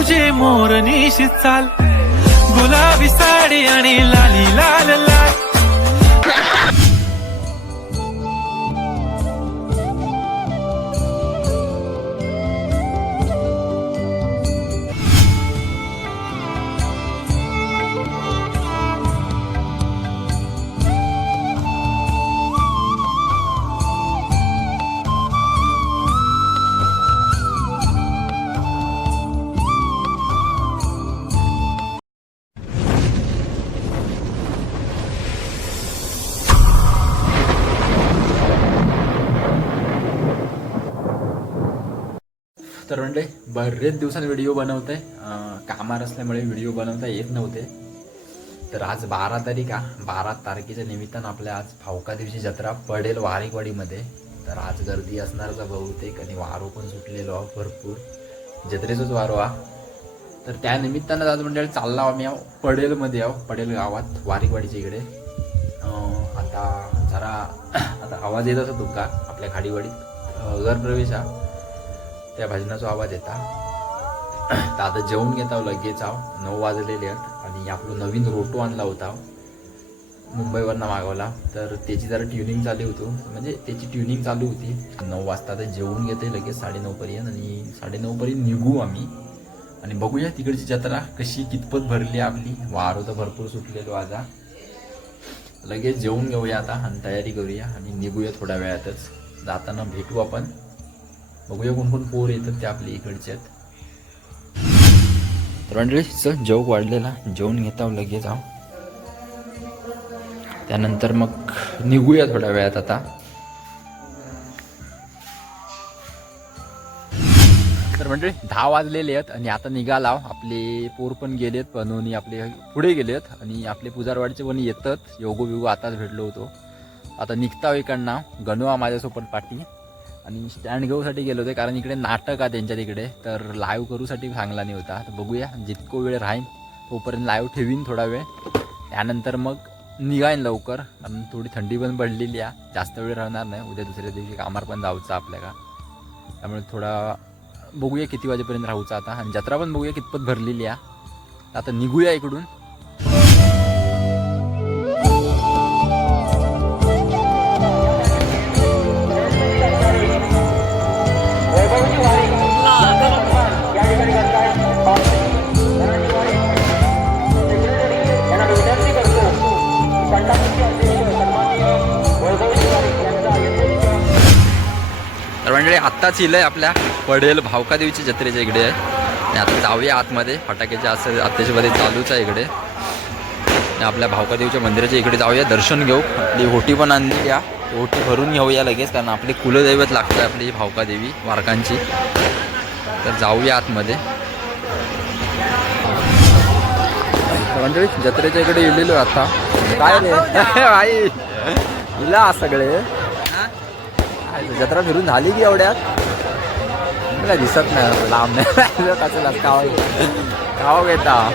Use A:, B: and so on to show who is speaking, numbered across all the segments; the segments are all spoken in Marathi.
A: तुझे मोरनीशी चाल. गुलाबी साडी आणि लाली लाल लाल.
B: बरेच दिवसांनी व्हिडिओ बनवते कामार असल्यामुळे व्हिडिओ बनवता येत नव्हते. तर आज बारा तारीख आहे. बारा तारखेच्या निमित्तानं आपल्या आज फावका दिवशी जत्रा पडेल वारेकवाडीमध्ये तर आज गर्दी असणारचा बहुतेक आणि वारो पण सुटलेलो आहो भरपूर. जत्रेचाच वारो हा तर त्या निमित्तानं आज म्हणजे चालला आम्ही आहो. पडेलमध्ये आहो. पडेल गावात वारेकवाडीच्या इकडे. आता जरा आता आवाज येत असतो तुमका आपल्या खाडीवाडीत. घरप्रवेश हा त्या भजनाचा आवाज येता. तर आता जेवण घेता हो लगेच आव नऊ वाजलेले आहेत आणि आपलं नवीन रोटो आणला होता हो. मुंबईवरनं मागवला. तर त्याची जरा ट्युनिंग चालू होतो हो. म्हणजे त्याची ट्युनिंग चालू होती. नऊ वाजता आता जेवून घेते लगेच साडेनऊपर्यंत आणि साडेनऊपर्यंत निघू आम्ही. आणि बघूया तिकडची जत्रा कशी कितपत भरली आपली. वारो तर भरपूर सुटलेलो आता. लगेच जेवून घेऊया आता आणि तयारी करूया आणि निघूया थोड्या वेळातच. जाताना भेटू आपण. बघूया कोण पोर येतात ते आपल्या इकडचे आहेत. तर मंडळी चल जेवक वाढलेला. जेवण घेता लगेच आहो त्यानंतर मग निघूया थोड्या वेळात आता. तर मंडळी दहा वाजलेले आहेत आणि आता निघाला आपले पोर पण गेलेत बनवणी आपले पुढे गेलेत आणि आपले पुजारवाडीचे पण येतात. योगो बिगो आताच भेटलो होतो. आता निघता इकडनं. गणवा माझ्यासोबत पाठी. आणि स्टँड घेऊसाठी गेलो होते कारण इकडे नाटक आहे त्यांच्या तिकडे. तर लाईव्ह करूसाठी चांगला नाही होता. तर बघूया जितको वेळ राहीन तोपर्यंत लाईव्ह ठेवीन थोडा वेळ. त्यानंतर मग निघाईन लवकर. कारण थोडी थंडी पण पडलेली आहे. जास्त वेळ राहणार नाही. उद्या दुसऱ्या दिवशी कामार पण जाऊचा आपल्याला. त्यामुळे थोडा बघूया किती वाजेपर्यंत राहूचा आता. आणि जत्रा पण बघूया कितपत भरलेली आहे. आता निघूया इकडून. तर मंडळी आत्ताच इलंय आपल्या पडेल भावकादेवीच्या जत्रेच्या इकडे. आहे आणि आता जाऊया आतमध्ये फटाक्याचे असं आत्ताच्यामध्ये चालूच आहे इकडे. आणि आपल्या भावकादेवीच्या मंदिराच्या इकडे जाऊया दर्शन घेऊ. आपली होटी पण आणली या. होटी भरून घेऊया लगेच कारण आपली कुलदैवत लागतं आपली भावकादेवी वारकांची. तर जाऊया आतमध्ये. मंडळी जत्रेच्या इकडे इलेलो आता. काय रे? आई. इला सगळे. जत्रा फिरून झाली की एवढ्यात? मला दिसत नाही. लांब नाही. कसं काव काव घेता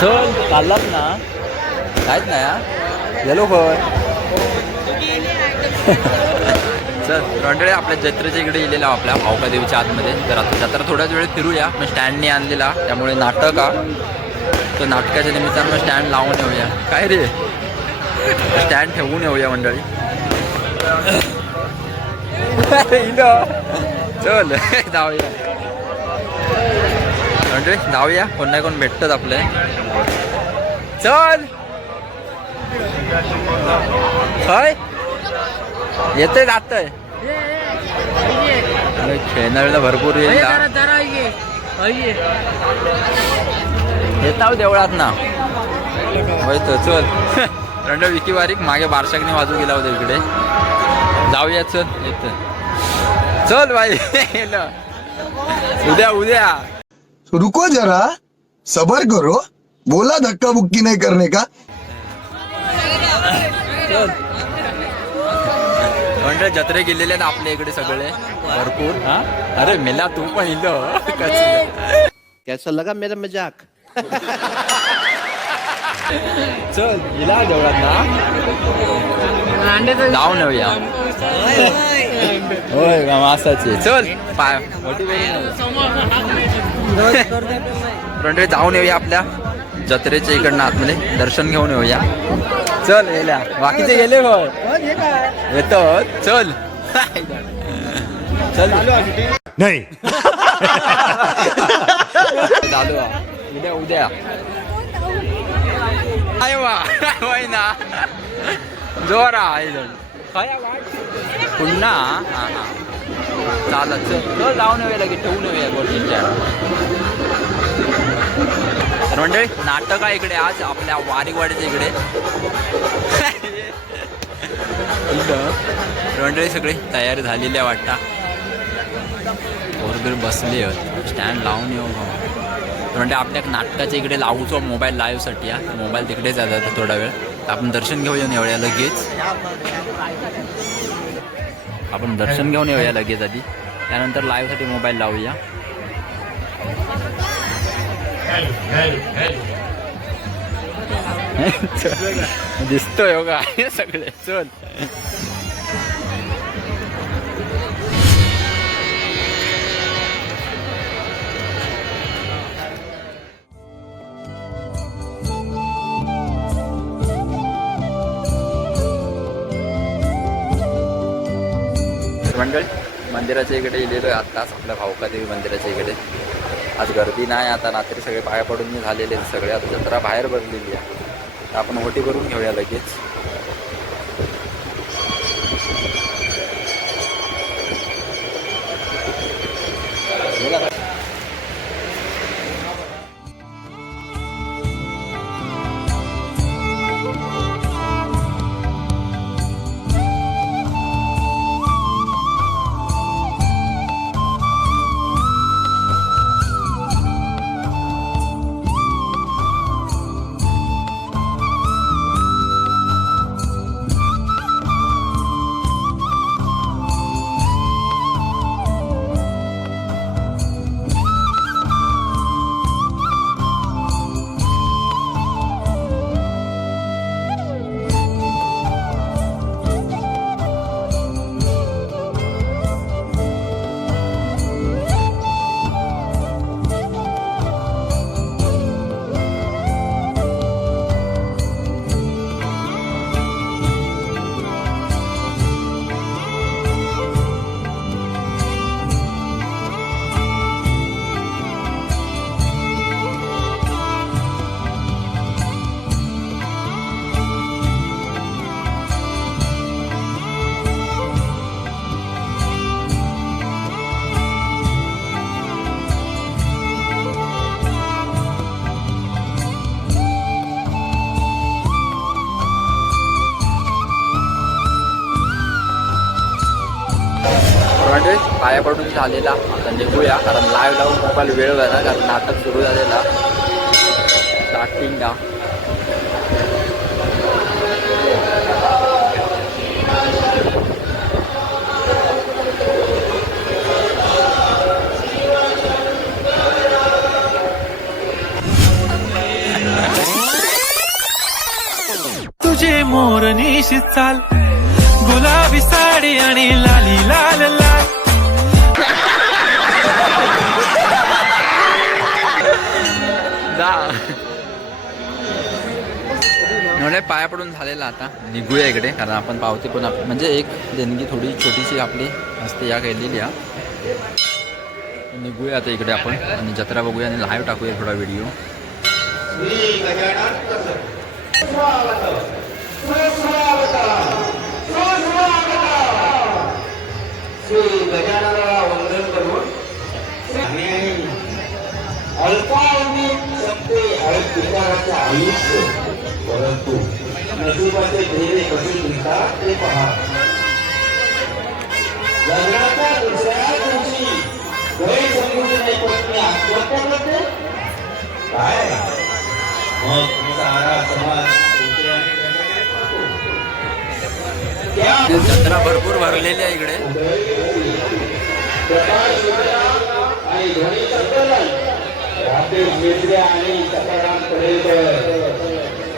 B: चल चाललात ना. काहीच नाही गेलो होय. चल मंडळी आपल्या जत्रेच्या इकडे गेलेला आपल्या भावका देवीच्या आतमध्ये. तर आता जत्रा थोड्याच वेळ फिरूया. मग स्टँडने आणलेला. त्यामुळे नाटक हा. तर नाटकाच्या निमित्तानं मग स्टँड लावून येऊया. काय रे? स्टँड ठेवून येऊया मंडळी. चल जाऊया मंडळी जाऊया कोण नाही कोण भेटतात आपले. चल. हय? येतंय जातंय. खेळणाऱ्याला भरपूर येताव देवळात ना. होय तर चल. रंड विकी वारीक मागे बारशाकने वाजू गेला होता इकडे. जाऊया चल येत चल बाई उद्या उद्या.
C: रुको जरा. सबर करो. बोला धक्का बुक्की नहीं करने का?
B: म्हणजे जत्रे गेलेले आहेत आपल्या इकडे सगळे. भरपूर. हा? अरे मेला तू पण इलो. कसं
D: कैसा लगा मेरा मजाक?
B: चल इला देवळात ना. जाऊन येऊया. होय का मासाचे चल पाय. रणरे जाऊन येऊया आपल्या जत्रेच्या इकडनं आतमध्ये. दर्शन घेऊन येऊया. चल येल्या. बाकीचे गेले बघ येतो. चल. चल.
E: नाही.
B: चालू आहे. उद्या उद्या. अय वा होय ना जोरा आहे जण पुन्हा? हा हा. चालत चल. चल जाऊन येऊया लगेच. ठेवून येऊया गोष्टींच्या. तर मंडळी नाटक आहे इकडे आज. आपल्या वारीवाडीच्या इकडे. इकडं मंडळी सगळी तयारी झालेली आहे वाटता. वगैरे बसली आहेत स्टँड लावून येऊ म्हणजे आपल्या नाटकाच्या इकडे लावूचो मोबाईल लाईव्हसाठी हा. मोबाईल तिकडेच जातात थोडा वेळ. आपण दर्शन घेऊया येऊया लगेच. आपण दर्शन घेऊन येऊया लगेच आधी. त्यानंतर लाईव्हसाठी मोबाईल लावूया. दिसतोय हो का? सगळे. चल. मंदिराच्या इकडे गेलेलो आहे आत्ताच आपल्या भाऊकादेवी मंदिराच्या इकडे. आज गर्दी नाही आता रात्री सगळे पाया पडून मी झालेले आहेत सगळे आता जत्रा बाहेर भरलेली आहे. तर आपण ओटी भरून घेऊया लगेच. पाया पडून झालेला. म्हणजे आता निघूया कारण लाईव्ह लावून मोबाईल वेळ झाला कारण नाटक सुरू झालेला. स्टार्टिंगला
A: तुझे मोर चाल गुलाबी साडी आणि लाली लाल लाल.
B: म्हणजे पाया पडून झालेला आता. निघूया इकडे कारण आपण पावती पण म्हणजे एक देणगी थोडी छोटीशी आपली असते या केलेली या. निघूया आता इकडे आपण आणि जत्रा बघूया आणि लाईव्ह टाकूया थोडा व्हिडिओ
F: अल्पावधी आयुष्य. परंतु नशिबाचे धैर्य कसे मिळतात ते पहा. लग्नाच्या दुसऱ्या दिवशी गैरसमजुतीने पत्नी आत्महत्या करते काय? मग सारा समाज
B: जत्रा भरपूर भरलेली आहे इकडे.
F: आणि ध्वनी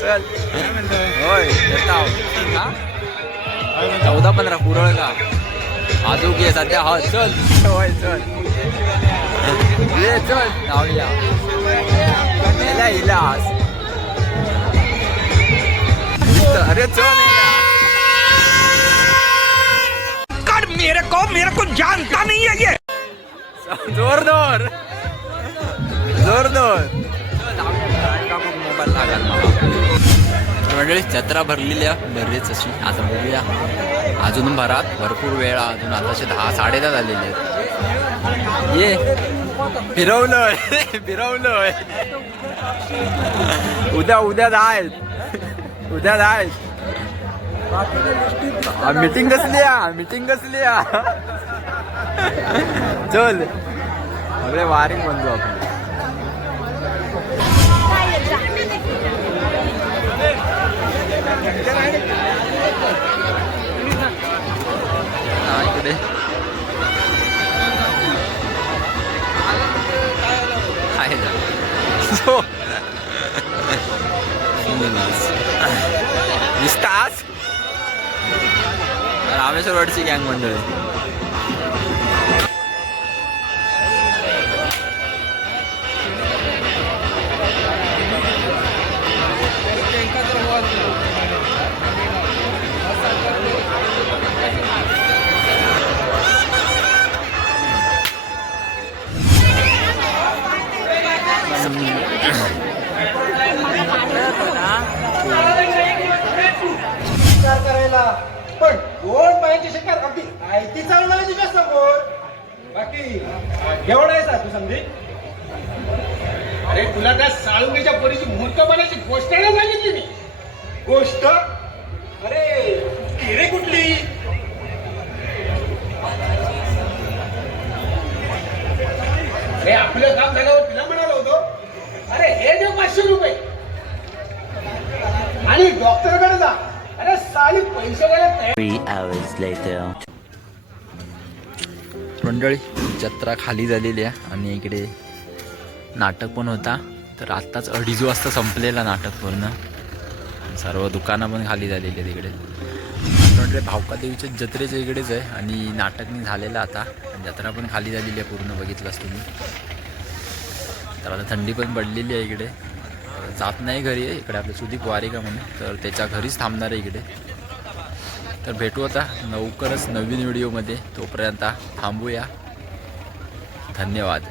B: चल. होय येत. हा? चौदा पंधरा पुरळ का अजून घे सध्या हा चल. होय चल. ये चल. जाऊया. अरे चल मेरे को मेरे को जानता नहीं है ये. जोर मंडळी जत्रा भरलेली आहे बरीच अशी. आता बघूया. अजून भरात. भरपूर वेळ आहे. अजून आताशे दहा साडे दहा झालेले आहेत. ये. फिरवलंय. फिरवलंय. उद्या उद्या जायत उद्या जायत मीटिंग कसली आहे मीटिंग कसली चल. सगळे वारिंग म्हणतो आपण. इकडे आहे ना So. दिसतास रामेश्वरवाडची गँग मंडळी
G: शिकार करायला. पण दोन पायाची शिकार अगदी आयती चालणार तुझ्या समोर बाकी एवढा आहे तू समजी अरे तुला त्या साळुंगीच्या पोरीची मूर्खपणाची गोष्ट नाही सांगितली मी. गोष्ट? अरे किरे कुठली? अरे आपलं काम झाल्यावर तिला म्हणालो होतो अरे हे देऊ पाचशे रुपये आणि डॉक्टरकडे जा. अरे साली पैसे
H: later.
B: मंडळी जत्रा खाली झालेली आहे आणि इकडे नाटक पण होता. तर आत्ताच अडीच वाजता संपलेला नाटक पूर्ण. सर्व दुकानं पण खाली झालेली आहे तिकडे म्हणजे भावका देवीच्या जत्रेच्या इकडेच आहे आणि नाटकनी झालेलं आता. जत्रा पण खाली झालेली आहे पूर्ण बघितलंच तुम्ही. तर आता थंडी पण पडलेली आहे इकडे. जात नाही घरी आहे इकडे आपलं सुदीप वारिका म्हणून. तर त्याच्या घरीच थांबणार आहे इकडे. तर भेटू आता लवकरच नवीन व्हिडिओमध्ये तोपर्यंत थांबूया. धन्यवाद.